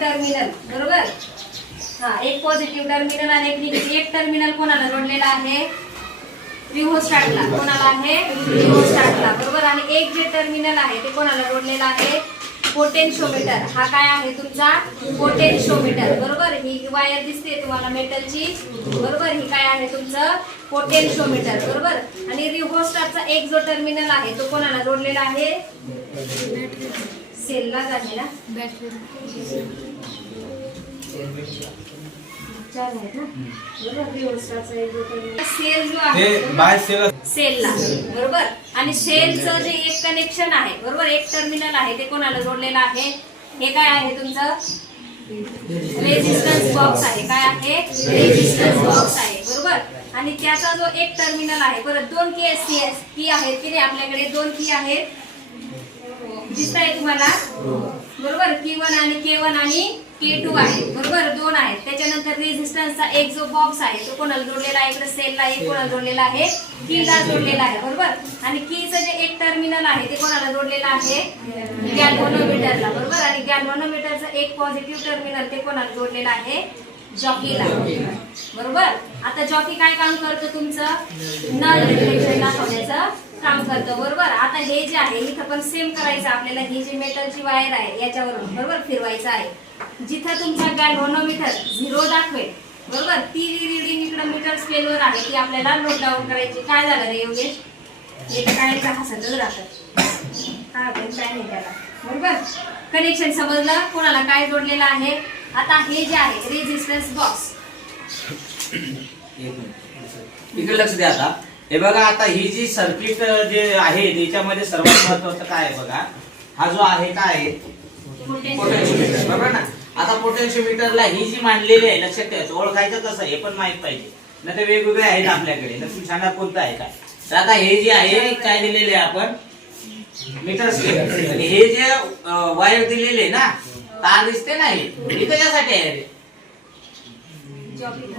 Terminal बरोबर हा एक पॉझिटिव्ह टर्मिनल आणि एक निगेटिव्ह एक टर्मिनल कोणाला जोडलेला आहे रिहोस्टाटला कोणाला आहे रिहोस्टाटला बरोबर आणि एक जे टर्मिनल आहे ते कोणाला जोडलेला आहे पोटेन्शियोमीटर हा काय आहे तुमचा पोटेन्शियोमीटर बरोबर ही वायर दिसते तुम्हाला मेटलची बरोबर ही काय आहे तुमचं पोटेन्शियोमीटर बरोबर आणि रिहोस्टाटचा एक जो टर्मिनल आहे तो कोणाला जोडलेला आहे सेलला ना सेल जो आहे सेलला बरोबर आणि सेलचं जे एक कनेक्शन आहे बरोबर एक टर्मिनल आहे ते कोणाला जोडलेलं आहे हे काय आहे तुमचं रेजिस्टन्स बॉक्स आहे काय आहे रेजिस्टन्स बॉक्स आहे बरोबर आणि त्याचा जो एक टर्मिनल आहे परत दोन की एस की आहेत की नाही आपल्याकडे दोन की आहेत दिसत आहे तुम्हाला हो. बरोबर के वन आणि के वन आणि के टू आहे बरोबर दोन आहेत त्याच्यानंतर रेझिस्टन्सचा एक जो बॉक्स आहे तो कोणाला जोडलेला आहे इकडे सेलला एक कोणाला जोडलेला आहे कीला जोडलेला आहे बरोबर आणि कीचं जे एक टर्मिनल आहे ते कोणाला जोडलेलं आहे गॅल्व्हनोमीटरला बरोबर आणि गॅल्व्हनोमीटरचं एक पॉझिटिव्ह टर्मिनल ते कोणाला जोडलेलं आहे जॉकीला बरोबर आता जॉकी काय काम करतो तुमचं नल रिफ्लेक्शन दाखवण्याचं काम करतो बरोबर आता हे जे आहे इथं पण सेम करायचं आपल्याला ही जी मेटलची वायर आहे याच्यावरून बरोबर फिरवायचं आहे जिथं तुमचा गॅल्व्हॅनोमीटर झिरो दाखवेल बरोबर ती जी रिडिंग इकडं मीटर स्केलवर आहे ती आपल्याला नोट डाऊन करायची काय झालं रे योगेश एक काय राहतं काय काय नाही बरोबर कनेक्शन समजलं कोणाला काय जोडलेलं आहे आता हे जे आहे रेजिस्टन्स बॉक्स इकडे लक्ष द्या आता हे बघा आता ही जी सर्किट जे आहे त्याच्यामध्ये सर्वात महत्वाचं काय आहे बघा हा जो आहे काय आहे बरोबर ना आता पोटेन्शिओमीटरला ही जी मांडलेली आहे लक्षात ठेवायचं ओळखायचं कसं हे पण माहित पाहिजे नाही तर वेगवेगळे आहेत आपल्याकडे नक्की सांगा कोणतं आहे काय तर आता हे जे आहे काय दिलेले आपण मीटर हे जे वायर दिलेले ना तार दिसते नाही हे कशासाठी आहे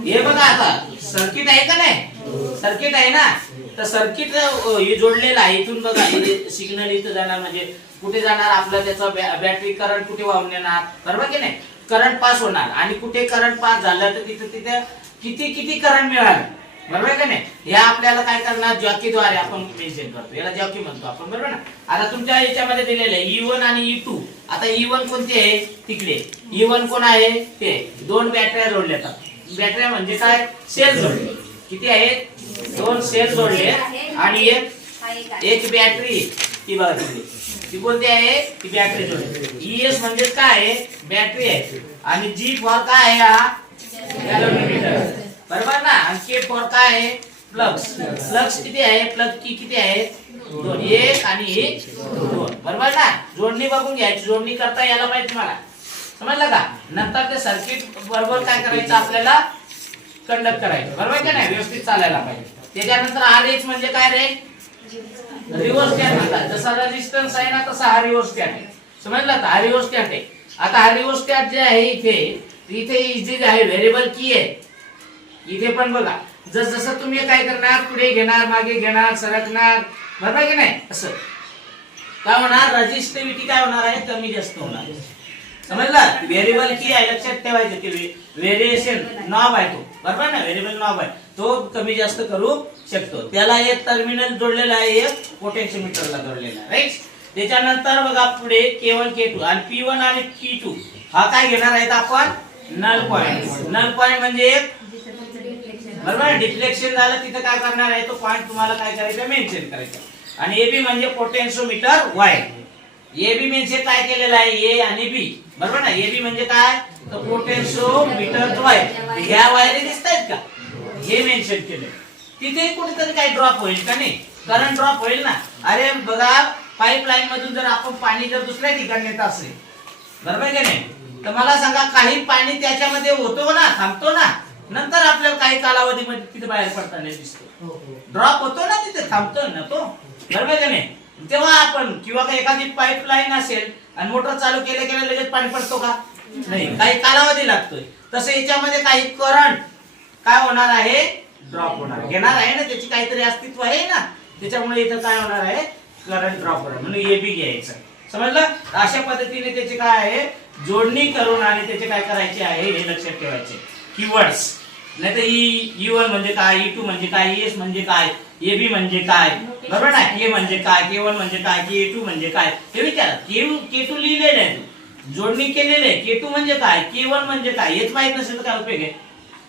हे बघा आता सर्किट आहे का नाही सर्किट आहे ना तर सर्किट हे जोडलेलं आहे इथून बघा सिग्नल इथं जाणार म्हणजे कुठे जाणार आपला त्याचा बॅटरी करंट कुठे वाहून येणार बरोबर की नाही करंट पास होणार आणि कुठे करंट पास झालं तर तिथं तिथे किती किती करंट मिळाल बरोबर का नाही या आपल्याला काय करणार जॉकीद्वारे आपण मेन्शन करतो याला जॉकी म्हणतो आपण बरोबर ना आता तुमच्या याच्यामध्ये दिलेलं आहे ई e आणि ई e टू आता ई e कोणती कोणते आहे तिकडे ई कोण आहे ते दोन बॅटऱ्या जोडल्या जातात बॅटऱ्या म्हणजे काय सेल जोडले किती आहे दोन सेल जोडले आणि एक एक बॅटरी ती बघा ती कोणती आहे ती बॅटरी जोडली ई एस म्हणजे काय आहे बॅटरी आहे आणि जी फॉर काय आहे हा बरोबर ना आणखी एक फोर काय आहे प्लस प्लग्स किती आहे प्लग की किती आहे दोन एक आणि एक दोन बरोबर ना जोडणी बघून घ्यायची जोडणी करता यायला पाहिजे तुम्हाला समजलं का नंतर ते सर्किट बरोबर काय करायचं आपल्याला कंडक्ट करायचं बरोबर का नाही व्यवस्थित चालायला पाहिजे त्याच्यानंतर आर एच म्हणजे काय रे रिव्हर्स स्टॅट म्हणतात जसा रेजिस्टन्स आहे ना तसा हा रिव्हर्स स्टॅट आहे समजलं आता हा रिव्हर्स आहे आता हा रिव्हर्स स्टॅट जे आहे इथे इथे इझिली आहे व्हेरिएबल की आहे इथे पण बघा जस जसं तुम्ही काय करणार पुढे घेणार मागे घेणार सरकणार बरोबर की नाही असं काय होणार रजिस्टिव्हिटी काय होणार आहे कमी जास्त होणार समजला व्हेरिएबल की आहे लक्षात ठेवायचं की व्हेरिएशन नॉब आहे तो बरोबर ना व्हेरिएबल नॉब आहे तो कमी जास्त करू शकतो त्याला एक टर्मिनल जोडलेला आहे एक पोटेन्शियोमीटरला जोडलेला आहे राईट त्याच्यानंतर बघा पुढे के वन के टू आणि पी वन आणि पी टू हा काय घेणार आहेत आपण नल पॉईंट नल पॉईंट म्हणजे एक बरोबर डिफ्लेक्शन झालं तिथं काय करणार आहे तो पॉईंट तुम्हाला काय करायचा मेन्शन करायचा आणि ए बी म्हणजे potentiometer wire A B mention काय केलेलं आहे ए आणि बी बरोबर ना ए बी म्हणजे काय तर पोटेन्शियोमीटर वाय ह्या वायरी दिसत आहेत का हे मेन्शन केलं तिथे कुठेतरी काही ड्रॉप होईल का नाही करंट ड्रॉप होईल ना अरे बघा पाईपलाईन मधून जर आपण पाणी जर दुसऱ्या ठिकाणी येत असेल बरोबर की नाही तर मला सांगा काही पाणी त्याच्यामध्ये होतो ना थांबतो ना नंतर आपल्याला काही कालावधीमध्ये तिथे बाहेर पडताना दिसतो ड्रॉप हो, हो. होतो ना तिथे थांबतो ना तो बरोबर का नाही तेव्हा आपण किंवा एखादी लाईन असेल आणि मोटर चालू केले केले लगेच पाणी पडतो का नाही काही कालावधी लागतोय तसं याच्यामध्ये काही करंट काय होणार आहे ड्रॉप होणार घेणार आहे ना त्याची काहीतरी अस्तित्व आहे ना त्याच्यामुळे इथं काय होणार आहे करंट ड्रॉप होणार म्हणून बी घ्यायचं समजलं अशा पद्धतीने त्याची काय आहे जोडणी करून आणि त्याचे काय करायचे आहे हे लक्षात ठेवायचे कीवर्ड्स नाहीतर तर ई वन म्हणजे काय ई e टू म्हणजे काय एस e म्हणजे काय ए बी म्हणजे काय बरोबर ना के म्हणजे काय के वन म्हणजे काय के टू म्हणजे काय हे विचार के के टू लिहिलेलं आहे तू जोडणी केलेली आहे के टू म्हणजे काय के वन म्हणजे काय हेच माहित नसेल तर काय उपयोग आहे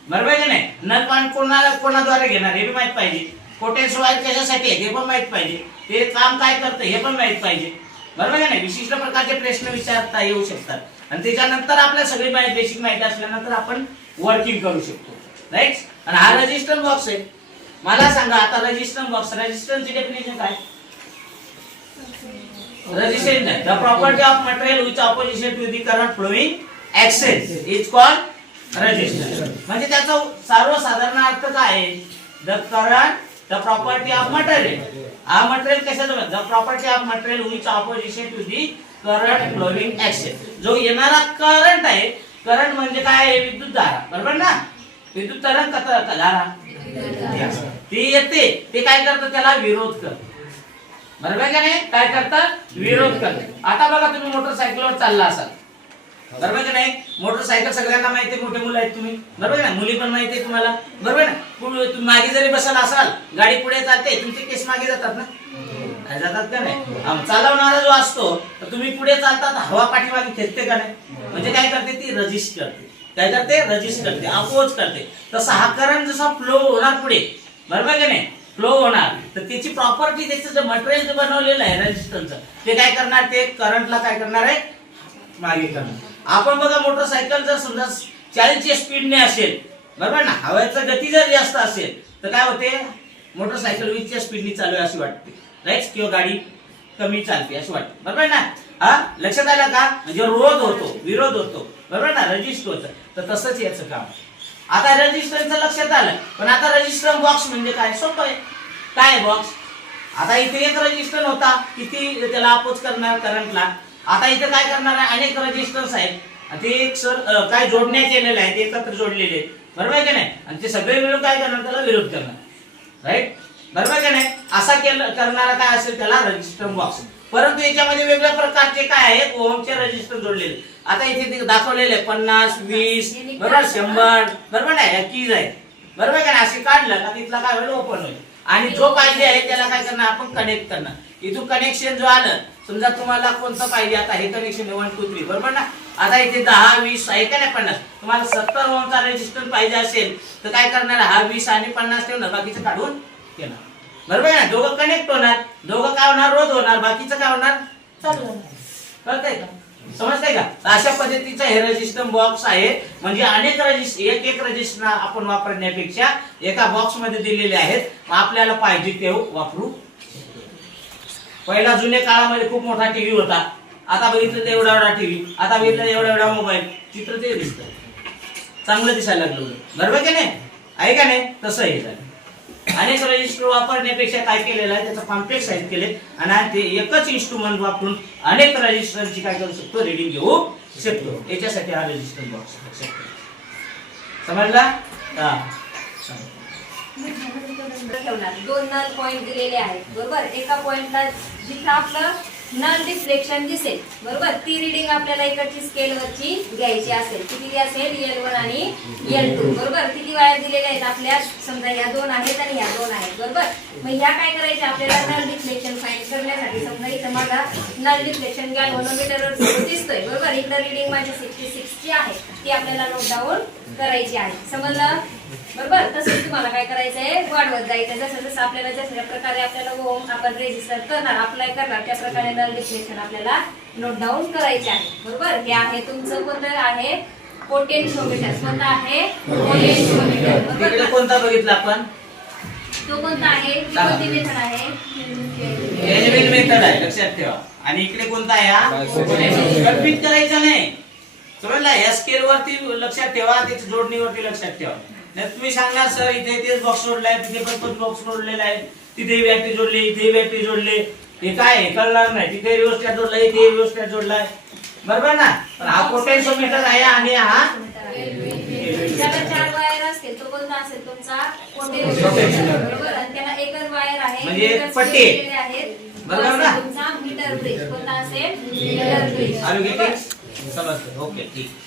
बरोबर आहे का नाही नरपान कोणाला कोणाद्वारे घेणार हे बी माहित पाहिजे पोटेन्शियल वाईट कशासाठी आहे हे पण माहित पाहिजे ते काम काय करतं हे पण माहित पाहिजे बरोबर का नाही विशिष्ट प्रकारचे प्रश्न विचारता येऊ शकतात आणि त्याच्यानंतर आपल्या सगळी माहिती बेसिक माहिती असल्यानंतर आपण वर्किंग करू शकतो राईट आणि हा रजिस्टन्स बॉक्स आहे मला सांगा आता रजिस्टन्स बॉक्स रजिस्टन्सची डेफिनेशन काय resistance the property of material which opposition to the current flowing axis is called resistance म्हणजे त्याचा सर्वसाधारण अर्थ काय आहे the current the property of material हा मटेरियल कशाचं the property of material which opposition to the current flowing access जो येणारा करंट आहे करंट म्हणजे काय विद्युत धारा बरोबर ना विद्युत तरंग कसं धारा ती येते ते काय करतं त्याला विरोध करत बरोबर का नाही काय करतात विरोध करत आता बघा तुम्ही मोटरसायकलवर चालला असाल बरोबर का नाही मोटरसायकल सगळ्यांना माहिती मोठे मुलं आहेत तुम्ही बरोबर ना मुली पण माहिती आहे तुम्हाला बरोबर ना मागे जरी बसायला असाल गाडी पुढे जाते तुमचे केस मागे जातात ना नाही जातात का नाही चालवणारा जो असतो तर तुम्ही पुढे चालतात हवा पाठीमागे खेचते का नाही म्हणजे काय करते ती रजिस्ट करते काय करते रजिस्ट करते अपोज करते तसं हा करंट जसा फ्लो होणार पुढे बरोबर का नाही फ्लो होणार तर त्याची प्रॉपर्टी त्याचं जे मटेरियल बनवलेलं आहे रजिस्टरचं ते काय करणार ते करंटला काय करणार आहे मागे करणार आपण बघा मोटरसायकल जर समजा चाळीसच्या स्पीडने असेल बरोबर ना हवेचा गती जर जास्त असेल तर काय होते मोटरसायकल वीसच्या स्पीडने चालू आहे अशी वाटते राईट किंवा गाडी कमी चालते असं वाटतं बरोबर ना हा लक्षात आला का म्हणजे रोध होतो विरोध होतो बरोबर ना रजिस्टर तर तसंच याचं काम आता रजिस्टरचं लक्षात आलं पण आता रजिस्टर बॉक्स म्हणजे काय सोपं आहे काय बॉक्स आता इथे एक रजिस्टर होता किती त्याला अपोज करणार करंटला आता इथे काय करणार आहे अनेक रजिस्टर्स आहेत ते एक सर काय जोडण्यात आहे आहेत एकत्र जोडलेले बरोबर आहे का नाही आणि ते सगळे मिळून काय करणार त्याला विरोध करणार राईट बरोबर का नाही असा केलं करणारा काय असेल त्याला रजिस्टर बॉक्स परंतु याच्यामध्ये वेगळ्या प्रकारचे काय आहेत ओमचे रजिस्टर जोडलेले आता इथे दाखवलेले पन्नास वीस बरोबर शंभर बरोबर नाही ह्या कीज आहे बरोबर का नाही असे काढलं का तिथला काय होईल ओपन होईल आणि जो पाहिजे आहे त्याला काय करणार आपण कनेक्ट करणार इथून कनेक्शन जो आलं समजा तुम्हाला कोणतं पाहिजे आता हे कनेक्शन वन टू थ्री बरोबर ना आता इथे दहा वीस आहे का नाही पन्नास तुम्हाला सत्तर ओमचा रजिस्टर पाहिजे असेल तर काय करणार हा वीस आणि पन्नास ठेवणं बाकीचं काढून केला बरोबर ना दोघं कनेक्ट होणार दोघं काय होणार रोज होणार बाकीचं काय होणार चालू होणार कळतंय का समजतंय का अशा पद्धतीचा हे रजिस्टर बॉक्स आहे म्हणजे अनेक रजिस्ट एक एक रजिस्टर आपण वापरण्यापेक्षा एका बॉक्स मध्ये दिलेले आहेत आपल्याला पाहिजे ते वापरू पहिला जुन्या काळामध्ये खूप मोठा टीव्ही होता आता बघितलं एवढा एवढा टीव्ही आता बघितलं एवढा एवढा मोबाईल चित्र ते दिसतं चांगलं दिसायला लागलं बरोबर की नाही आहे का नाही तसं हे झालं अनेक रजिस्टर इन्स्ट्रुमेंट वापरण्यापेक्षा काय केलेलं आहे त्याचं कॉम्प्लेक्स साईज केले आणि ते एकच इन्स्ट्रुमेंट वापरून अनेक रजिस्टरची काय करू शकतो रीडिंग घेऊ शकतो याच्यासाठी हा रजिस्टर बॉक्स समजला ठेवणार दोन नल पॉइंट दिलेले आहेत बरोबर एका पॉइंटला जिथं आपलं नळ डिफ्लेक्शन दिसेल बरोबर ती रिडिंग आपल्याला इकडची स्केलवरची घ्यायची असेल किती असेल एल वन आणि एल टू बरोबर किती वायर दिलेल्या आहेत आपल्या समजा या दोन आहेत आणि या दोन आहेत बरोबर मग ह्या काय करायच्या आपल्याला नल डिफ्लेक्शन फाईंड करण्यासाठी समजा इथं माझा नल डिफ्लेक्शन गॅल्व्हनोमीटरवर दिसतोय बरोबर इकडं रिडिंग माझी सिक्स्टी ची आहे ती आपल्याला नोट डाऊन करायची आहे समजलं बरोबर तसंच तुम्हाला काय करायचंय वाढवत जायचं जसं जसं आपल्याला जसं प्रकारे आपल्याला होम आपण रेजिस्टर करणार अप्लाय करणार त्या प्रकारे नल डिक्लेरेशन आपल्याला नोट डाऊन करायचे आहे बरोबर हे आहे तुमचं कोणतं आहे पोटेन्शिओमीटर कोणतं आहे पोटेन्शिओमीटर कोणता बघितला आपण तो कोणता आहे कोणती आहे एलिमेंट मेथड आहे लक्षात ठेवा आणि इकडे कोणता आहे हा करायचा नाही समजला या स्केल वरती लक्षात ठेवा त्याच्या जोडणीवरती लक्षात ठेवा तुम्ही सांगणार सर इथे तेच बॉक्स जोडलाय तिथे पण पण बॉक्स जोडलेला आहे तिथे बॅटरी जोडले इथे बॅटरी जोडले हे काय कळणार नाही तिथे व्यवस्था जोडलाय इथे व्यवस्था जोडलाय बरोबर ना पण हा पोटेन्शियल मीटर आहे आणि हा चार वायर म्हणजे पट्टी. बरोबर ओके ठीक